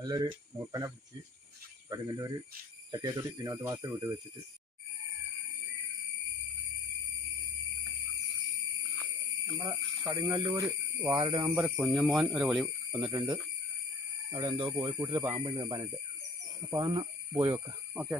നല്ലൊരു മൂപ്പനെ പിടിച്ച് കടുങ്ങല്ലൂർ തെക്കേത്തൊടി വിനോദ മാസ്റ്റർ വെച്ചിട്ട്. നമ്മളെ കടുങ്ങല്ലൂർ വാർഡ് നമ്പർ കുഞ്ഞമോൻ ഒരു വിളി വന്നിട്ടുണ്ട്. അവിടെ എന്തോ കോഴിക്കൂട്ടിൽ പാമ്പുണ്ട് വെമ്പാനായിട്ട് അപ്പോൾ അതൊന്ന് പോയി വെക്കാം. ഓക്കെ.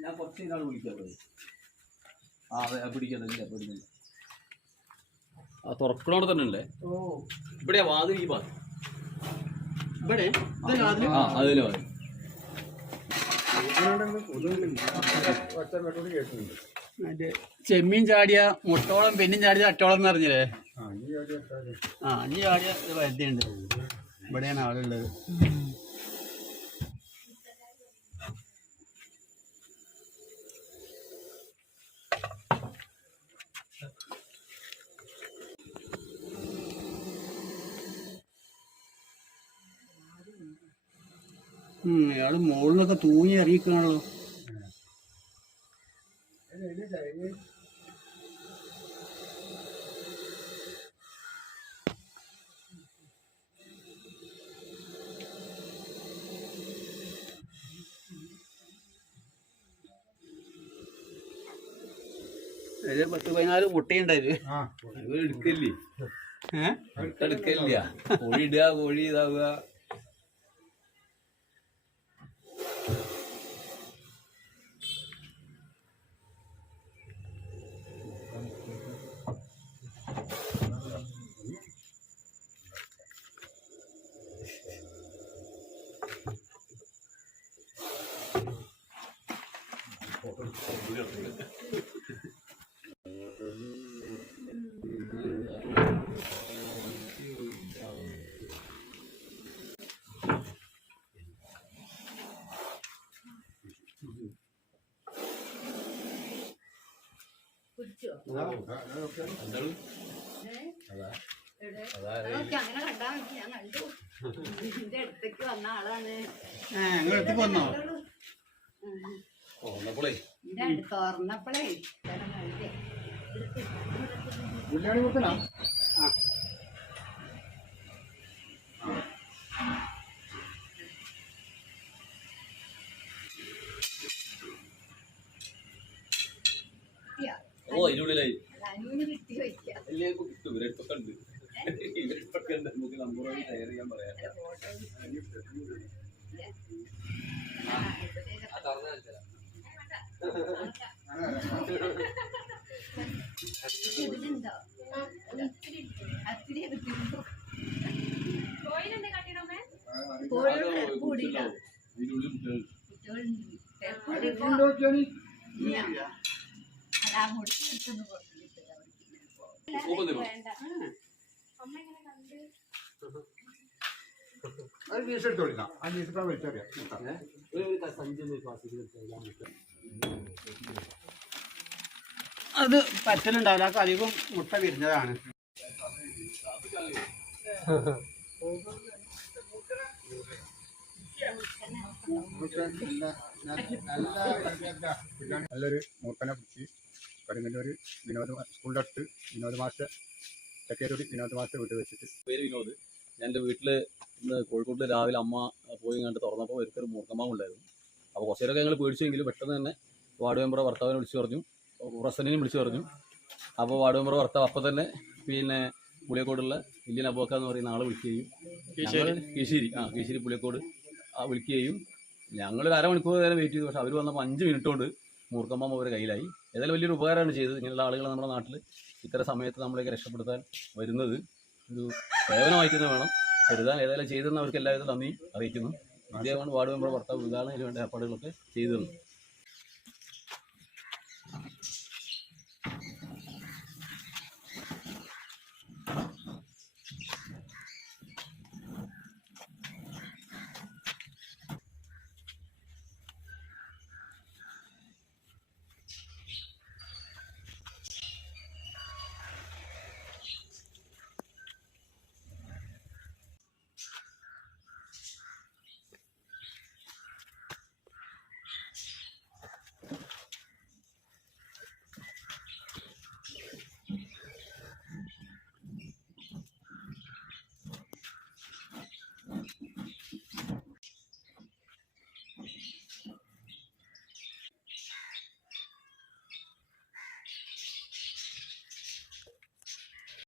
ഞാൻ കുറച്ച് നാൾ വിളിക്കാം പോയി. ആ അതെ പിടിക്കുന്നില്ല പിടിക്കുന്നില്ല ആ തുറക്കണോടെ തന്നെ അല്ലേ ഇവിടെയാ വാതിൽ ഈ ഭാഗം ഇവിടെ? അതിലെ വാതിൽ. ചെമ്മീൻ ചാടിയ മുട്ടോളം പെന്നും ചാടിയ അട്ടോളം എന്ന് പറഞ്ഞില്ലേ? ആ അഞ്ച് ചാടി വരുത്തിയുണ്ട് ഇവിടെയാണ് ആളുള്ളത്. അയാൾ മുകളിലൊക്കെ തൂങ്ങി ഇറങ്ങിക്കാണല്ലോ ഒരു പത്ത് പതിനാല് മുട്ടയുണ്ടായത്. ആ എടുക്കല്ലേ? ഏഹ് എടുക്കല്ല? കോഴി ഇടുക കോഴി ഇതാവുക. അതൊക്കെ അങ്ങനെ കണ്ടാ മതി ഞാൻ കണ്ടു എന്റെ അടുത്തേക്ക് വന്ന ആളാണ്. നിങ്ങൾ എടുത്ത് വന്നോ ഓന്നപ്പോളേ എന്റെ അടുത്ത് തുറന്നപ്പോഴേ ഇവിടെ കണ്ടേ. ഉള്ളിയാണി കൊടുക്കണോ കിട്ടിയോ? ഓ ഇതിനുള്ളിലായി അത് അനുവിന് കിട്ടി വയ്ക്കാം എല്ലാവർക്കും കിട്ടും. ഇവരടുത്തൊക്കെ ഉണ്ട്. ഇവരടുത്തൊക്കെ ഉണ്ട്. നമുക്ക് നമ്പർ വഴി ഷെയർ ചെയ്യാൻ പറയാം. ഇതിനുള്ളിൽ കുട്ടികൾ. അതാ എടുത്തൊന്ന് തരും അത് ആ അത് പറ്റലുണ്ടാവില്ല. അതൊക്കെ അധികം മുട്ട വിരിഞ്ഞതാണ്. നല്ലൊരു മുട്ടനെ പിടിച്ച് കടുങ്ങല്ലൂർ വിനോദ സ്കൂളിന്റെ അടുത്ത് വിനോദ് മാസ്റ്റർ തെക്കേത്തൊടി വിനോദ് മാസ്റ്റർ വീട്ടിൽ വെച്ചിട്ട് പേര് വിനോദ്. ഞാൻ എന്റെ വീട്ടിൽ ഇന്ന് കോഴിക്കോട്ട് രാവിലെ അമ്മ പോയി കണ്ട് തുറന്നപ്പോൾ ഒരിക്കലും മൂർക്കമ്മാവ് ഉണ്ടായിരുന്നു അപ്പോൾ കുറച്ച് നേരമൊക്കെ ഞങ്ങൾ പേടിച്ചെങ്കിലും പെട്ടെന്ന് തന്നെ വാർഡ് മെമ്പറെ ഭർത്താവിനെ വിളിച്ചു പറഞ്ഞു. പ്രസന്റിനെയും വിളിച്ചു പറഞ്ഞു. അപ്പോൾ വാർഡ് മെമ്പർ ഭർത്താവ് അപ്പം തന്നെ പിന്നെ പുളിയക്കോടുള്ള ഇന്ത്യൻ അബോക്ക എന്ന് പറയുന്ന ആളെ വിളിക്കുകയും ഞങ്ങൾ കീശേരി. ആ കീശ്ശേരി പുളിയക്കോട് ആ വിളിക്കുകയും ഞങ്ങൾ ഒരു അരമണിക്കൂർ നേരം വെയിറ്റ് ചെയ്തു. പക്ഷെ അവർ വന്നപ്പോൾ അഞ്ച് മിനിറ്റ് കൊണ്ട് മൂർക്കമ്മ അവരുടെ കയ്യിലായി. ഏതായാലും വലിയൊരു ഉപകാരമാണ് ചെയ്തത്. ഇങ്ങനെയുള്ള ആളുകൾ നമ്മുടെ നാട്ടിൽ ഇത്ര സമയത്ത് നമ്മളെയൊക്കെ രക്ഷപ്പെടുത്താൻ വരുന്നത് ഒരു സേവനമായിട്ട് തന്നെ വേണം. കരുതാൻ ഏതായാലും ചെയ്തെന്ന് അവർക്ക് എല്ലാവരും നന്ദി അറിയിക്കുന്നു. അദ്ദേഹമാണ് വാർഡ് മെമ്പർ ഭർത്താവ് ഇതാണ് ഇതിന് വേണ്ട ഏർപ്പാടുകളൊക്കെ ചെയ്തു തന്നു.